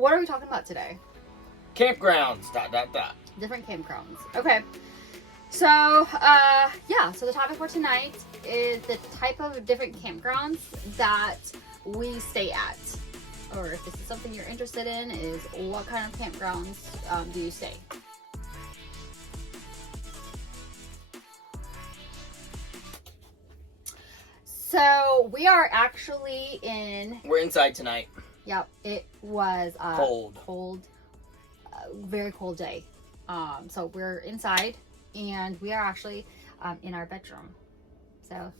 what are we talking about today? Campgrounds, ... Different campgrounds. Okay. So, so the topic for tonight is the type of different campgrounds that we stay at. Or if this is something you're interested in, is what kind of campgrounds do you stay? So, we are actually We're inside tonight. Yep, it was Cold. Very cold day. So we're inside, and we are actually in our bedroom. So,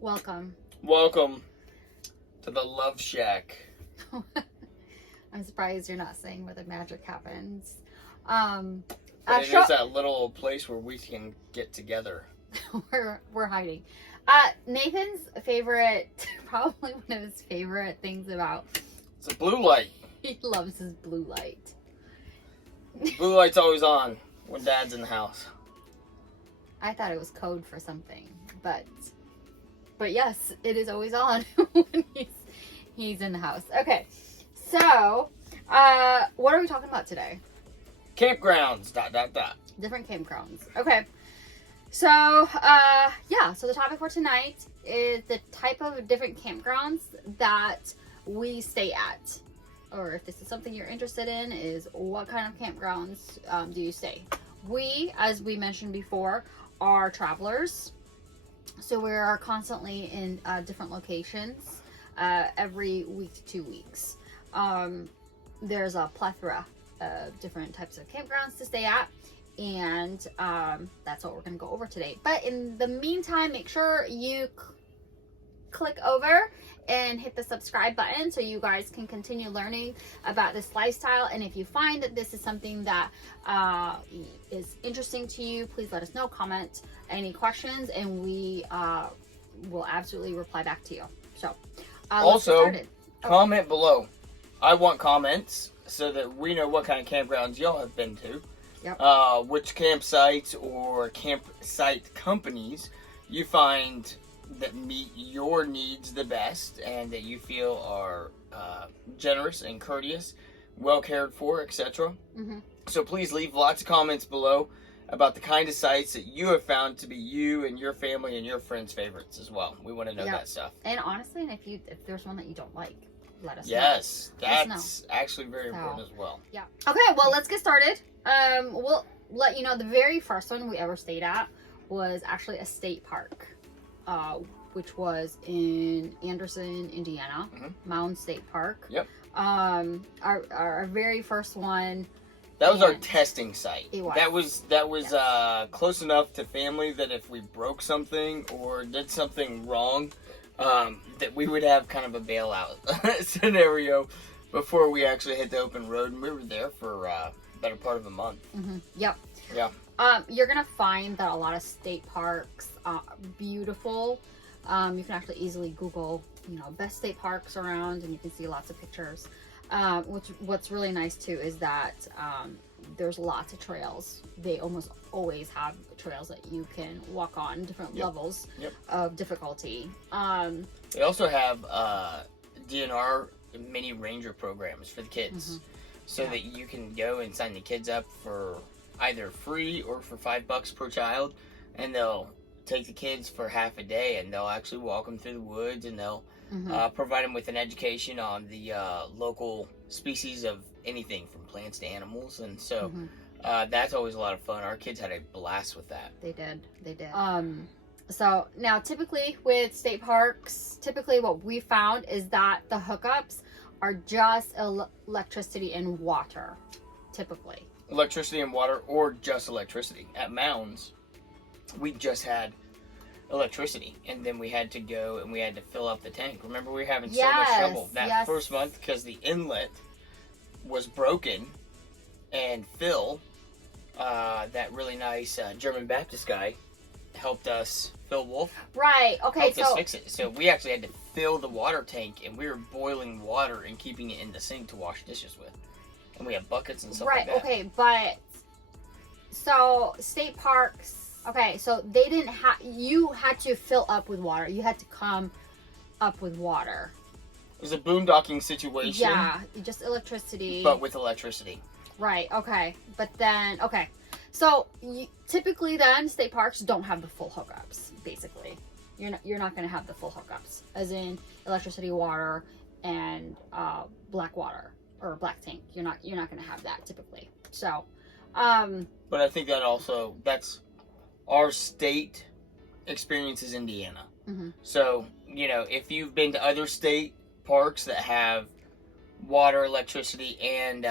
welcome. Welcome to the Love Shack. I'm surprised you're not saying where the magic happens. It is that little place where we can get together. we're hiding. Nathan's favorite, probably one of his favorite things about. It's a blue light. He loves his blue light. Blue light's always on when Dad's in the house. I thought it was code for something, but yes, it is always on when he's in the house. Okay, so what are we talking about today? Campgrounds, ... Different campgrounds. Okay, so so the topic for tonight is the type of different campgrounds that we stay at. Or if this is something you're interested in, is what kind of campgrounds do you stay? We, as we mentioned before, are travelers. So we are constantly in different locations every week to 2 weeks. There's a plethora of different types of campgrounds to stay at. And that's what we're going to go over today. But in the meantime, make sure you click over and hit the subscribe button so you guys can continue learning about this lifestyle. And if you find that this is something that is interesting to you, please let us know. Comment any questions, and we will absolutely reply back to you. So also comment below. I want comments so that we know what kind of campgrounds y'all have been to. Yep. Which campsites or campsite companies you find that meet your needs the best and that you feel are generous and courteous, well cared for, etc. Mm-hmm. So please leave lots of comments below about the kind of sites that you have found to be you and your family and your friends' favorites as well. We want to know that stuff. And honestly, and if there's one that you don't like, let us know. Yes, that's actually very important as well. Yeah. Okay, well, let's get started. We'll let you know the very first one we ever stayed at was actually a state park. Which was in Anderson, Indiana, Mound State Park. Yep. Our very first one. That was our testing site. It was. That was close enough to family that if we broke something or did something wrong, that we would have kind of a bailout scenario before we actually hit the open road, and we were there for better part of a month. Mm-hmm. Yep. Yeah. You're gonna find that a lot of state parks are beautiful. You can actually easily Google, best state parks around, and you can see lots of pictures. What's really nice too is that there's lots of trails. They almost always have trails that you can walk on, different levels of difficulty. They also have DNR mini ranger programs for the kids, so that you can go and sign the kids up for either free or for $5 per child, and they'll take the kids for half a day, and they'll actually walk them through the woods, and they'll provide them with an education on the local species of anything from plants to animals, and so that's always a lot of fun. Our kids had a blast with that. They did. So now typically with state parks, what we found is that the hookups are just electricity and water, typically. Electricity and water, or just electricity. At Mounds, we just had electricity, and then we had to go and we had to fill up the tank. Remember, we were having so much trouble that first month because the inlet was broken, and Phil, that really nice German Baptist guy, helped us. Phil Wolf, right? Okay, helped us fix it. So we actually had to fill the water tank, and we were boiling water and keeping it in the sink to wash dishes with. And we have buckets and stuff like that. Right, okay, but so state parks, okay, so they didn't have, you had to fill up with water. You had to come up with water. It's a boondocking situation. Yeah, just electricity. But with electricity. Right, okay. But then, okay. So, typically then, state parks don't have the full hookups, basically. You're not going to have the full hookups. As in electricity, water, and black water. Or black tank. You're not going to have that, typically. So, but I think that's our state experience is Indiana. Mm-hmm. So, if you've been to other state parks that have water, electricity, and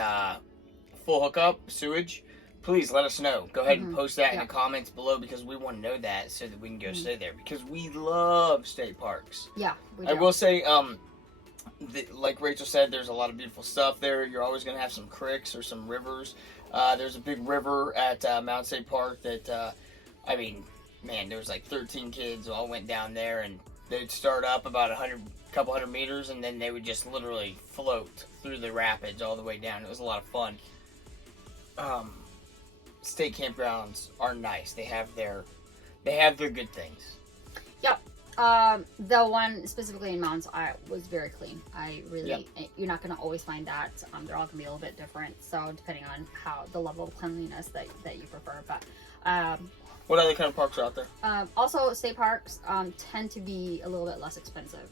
full hookup, sewage, please let us know. Go ahead and post that in the comments below because we want to know that so that we can go stay there because we love state parks. Yeah, we do. I will say, like Rachel said, there's a lot of beautiful stuff there. You're always going to have some creeks or some rivers. There's a big river at Mount State Park that, there was like 13 kids all went down there and they'd start up about couple hundred meters and then they would just literally float through the rapids all the way down. It was a lot of fun. State campgrounds are nice. They have their good things. Yep. The one specifically in mountains, was very clean. You're not going to always find that. They're all going to be a little bit different. So depending on the level of cleanliness that you prefer. But what other kind of parks are out there? Also, state parks tend to be a little bit less expensive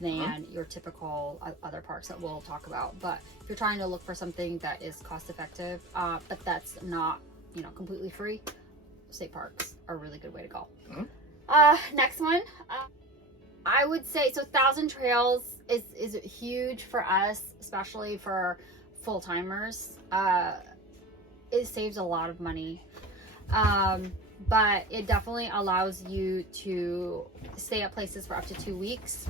than your typical other parks that we'll talk about. But if you're trying to look for something that is cost effective, but that's not completely free, state parks are a really good way to go. Next one, I would say, so Thousand Trails is huge for us, especially for full-timers. It saves a lot of money, but it definitely allows you to stay at places for up to 2 weeks.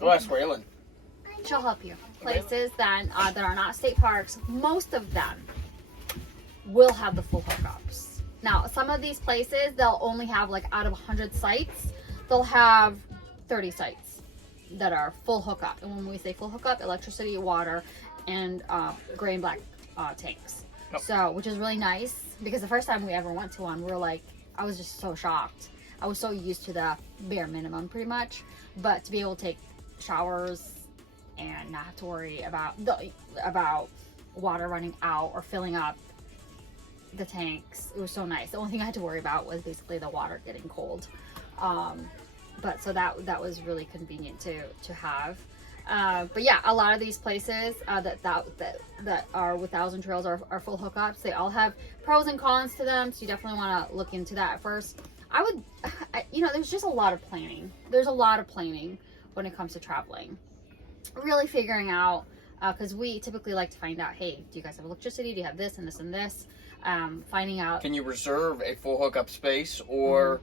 Go ask Waylon. She'll help you. Places that are not state parks, most of them will have the full hookups. Now, some of these places, they'll only have, like, out of 100 sites, they'll have 30 sites that are full hookup. And when we say full hookup, electricity, water, and gray and black tanks. Yep. So, which is really nice, because the first time we ever went to one, we were like, I was just so shocked. I was so used to the bare minimum, pretty much. But to be able to take showers and not have to worry about water running out or filling up the tanks, it was so nice. The only thing I had to worry about was basically the water getting cold. But so that was really convenient to have. But yeah, a lot of these places that are with Thousand Trails are full hookups. They all have pros and cons to them, so you definitely want to look into that first. There's just a lot of planning. There's a lot of planning when it comes to traveling. Really figuring out, because we typically like to find out, hey, do you guys have electricity? Do you have this and this and this? Finding out. Can you reserve a full hookup space, or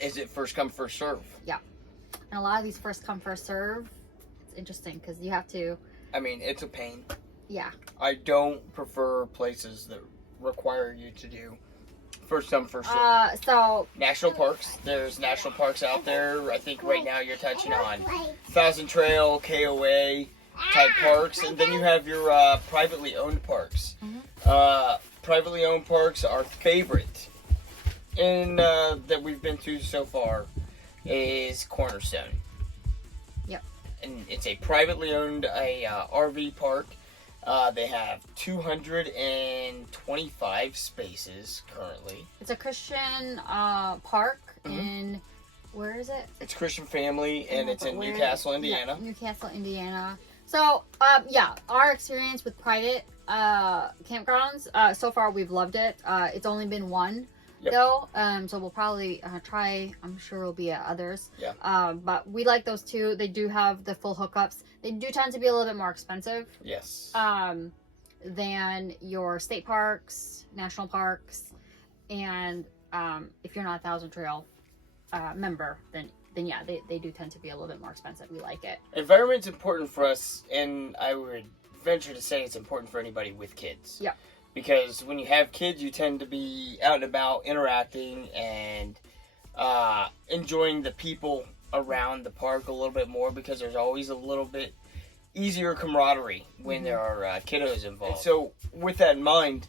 is it first come, first serve? Yeah. And a lot of these first come, first serve, it's interesting because you have to. It's a pain. Yeah. I don't prefer places that require you to do first come, first serve. So. National parks. There's national parks out there. I think right now you're touching on Thousand Trail, KOA type parks, and then you have your privately owned parks. Privately owned parks, our favorite that we've been to so far is Cornerstone. Yep. And it's a privately owned RV park. They have 225 spaces currently. It's a Christian park in, where is it? It's Christian Family, and it's in Newcastle, Indiana. Yeah, Newcastle, Indiana. So, our experience with private campgrounds, so far we've loved it. It's only been one, though, so we'll probably try. I'm sure there'll be others. Yeah. But we like those two. They do have the full hookups. They do tend to be a little bit more expensive. Yes. Than your state parks, national parks, and if you're not a Thousand Trail member, then yeah, they do tend to be a little bit more expensive. We like it. Environment's important for us, and I would venture to say it's important for anybody with kids. Yeah. Because when you have kids, you tend to be out and about, interacting, and enjoying the people around the park a little bit more, because there's always a little bit easier camaraderie when there are kiddos involved. And so with that in mind,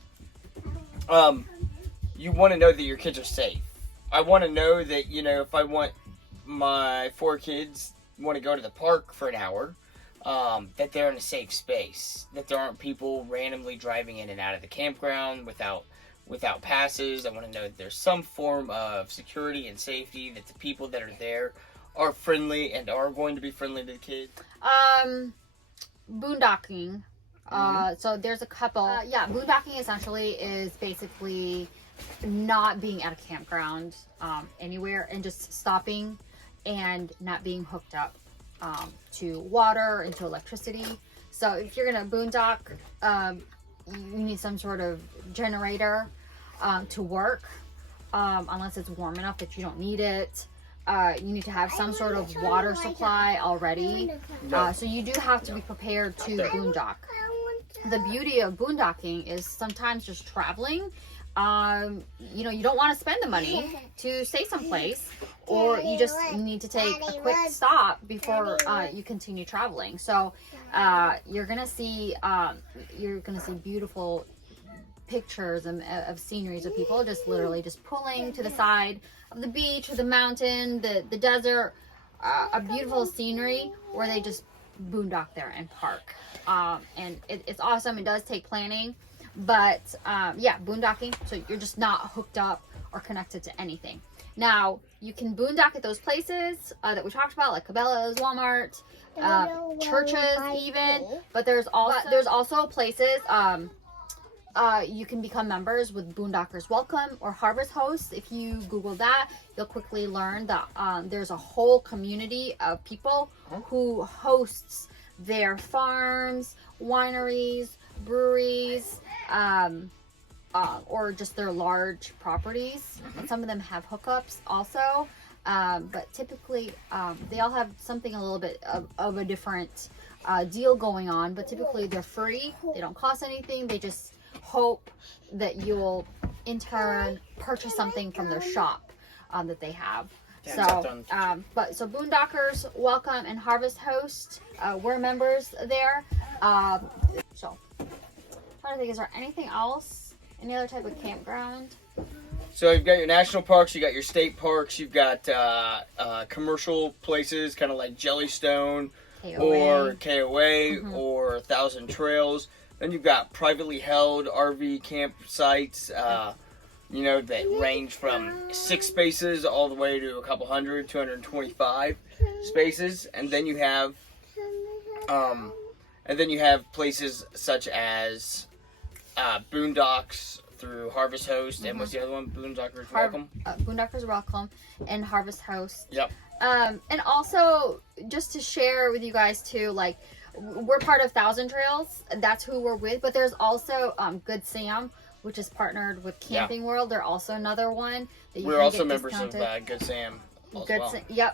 you want to know that your kids are safe. I want to know that, if I want my 4 kids want to go to the park for an hour, that they're in a safe space, that there aren't people randomly driving in and out of the campground without passes. I want to know that there's some form of security and safety, that the people that are there are friendly and are going to be friendly to the kids. Boondocking. So there's a couple. Boondocking essentially is basically not being at a campground anywhere and just stopping and not being hooked up to water and to electricity. So if you're gonna boondock, you need some sort of generator to work, unless it's warm enough that you don't need it. You need to have some sort of water supply already. So you do have to be prepared to boondock. The beauty of boondocking is sometimes just traveling. You know, you don't want to spend the money to stay someplace, or you just need to take a quick stop before you continue traveling. So you're gonna see beautiful pictures of sceneries of people just literally just pulling to the side of the beach or the mountain, the desert, a beautiful scenery where they just boondock there and park. And it's awesome. It does take planning, but boondocking, so you're just not hooked up or connected to anything. Now you can boondock at those places that we talked about, like Cabela's, Walmart, churches even, but there's also places you can become members with Boondockers Welcome or Harvest Hosts. If you Google that, you'll quickly learn that there's a whole community of people who hosts their farms, wineries, breweries, or just their large properties. And some of them have hookups also, but typically they all have something a little bit of a different deal going on, but typically they're free. They don't cost anything. They just hope that you'll in turn purchase something from their shop that they have. So Boondockers Welcome and Harvest Host, we're members there. So trying to think, is there anything else? Any other type of campground? So you've got your national parks, you got your state parks, you've got commercial places, kind of like Jellystone or KOA or 1,000 Trails. Then you've got privately held RV campsites, that range from 6 spaces all the way to a couple hundred, 225 spaces. And then you have, places such as Boondocks through Harvest Host, and what's the other one? Boondockers Welcome. Boondockers Welcome and Harvest Host. Yep. And also, just to share with you guys too, like, we're part of 1,000 Trails. That's who we're with. But there's also Goodsam, which is partnered with Camping World. They're also another one that you We're can also get members discounted. of Goodsam.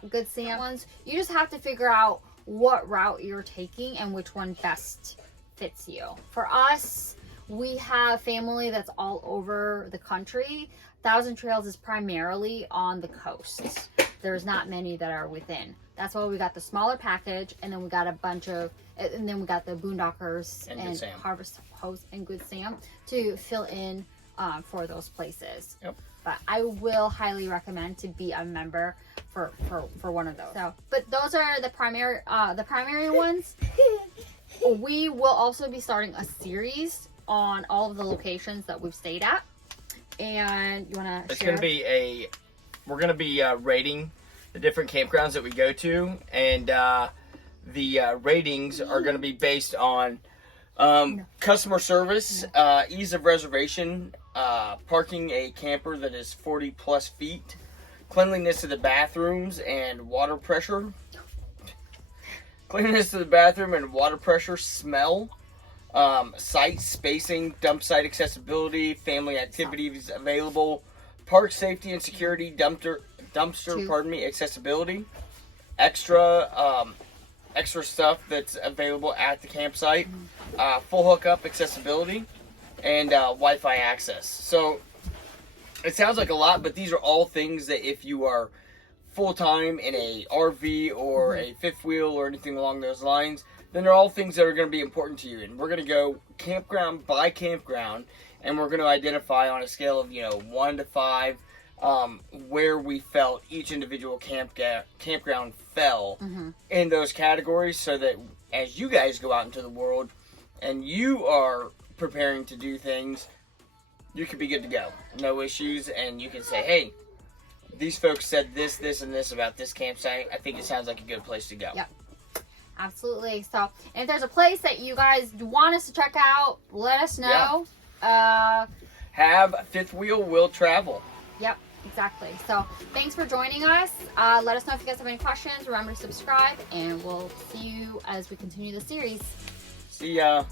Goodsam ones. You just have to figure out what route you're taking and which one best fits you. For us, we have family that's all over the country. 1,000 Trails is primarily on the coast. There's not many that are within. That's why we got the smaller package, and then we got we got the Boondockers and Harvest Host and Goodsam to fill in for those places. Yep. But I will highly recommend to be a member for one of those. So, but those are the primary ones. We will also be starting a series on all of the locations that we've stayed at, and you want to share? We're going to be rating the different campgrounds that we go to, and the ratings are going to be based on customer service, ease of reservation, parking a camper that is 40 plus feet, cleanliness of the bathrooms and water pressure, smell, site spacing, dump site accessibility, family activities available, park safety and security, dumpster accessibility, extra stuff that's available at the campsite, full hookup accessibility, and Wi-Fi access. So it sounds like a lot, but these are all things that if you are full-time in a RV or a fifth wheel or anything along those lines, then they're all things that are going to be important to you. And we're going to go campground by campground, and we're going to identify on a scale of 1 to 5 where we felt each individual campground fell Mm-hmm. in those categories, so that as you guys go out into the world and you are preparing to do things, you could be good to go. No issues, and you can say, hey, these folks said this, this, and this about this campsite. I think it sounds like a good place to go. Yep. Absolutely. So, and if there's a place that you guys want us to check out, let us know. Have Fifth Wheel will travel. Yep, exactly. So, thanks for joining us. Let us know if you guys have any questions. Remember to subscribe, and we'll see you as we continue the series. See ya.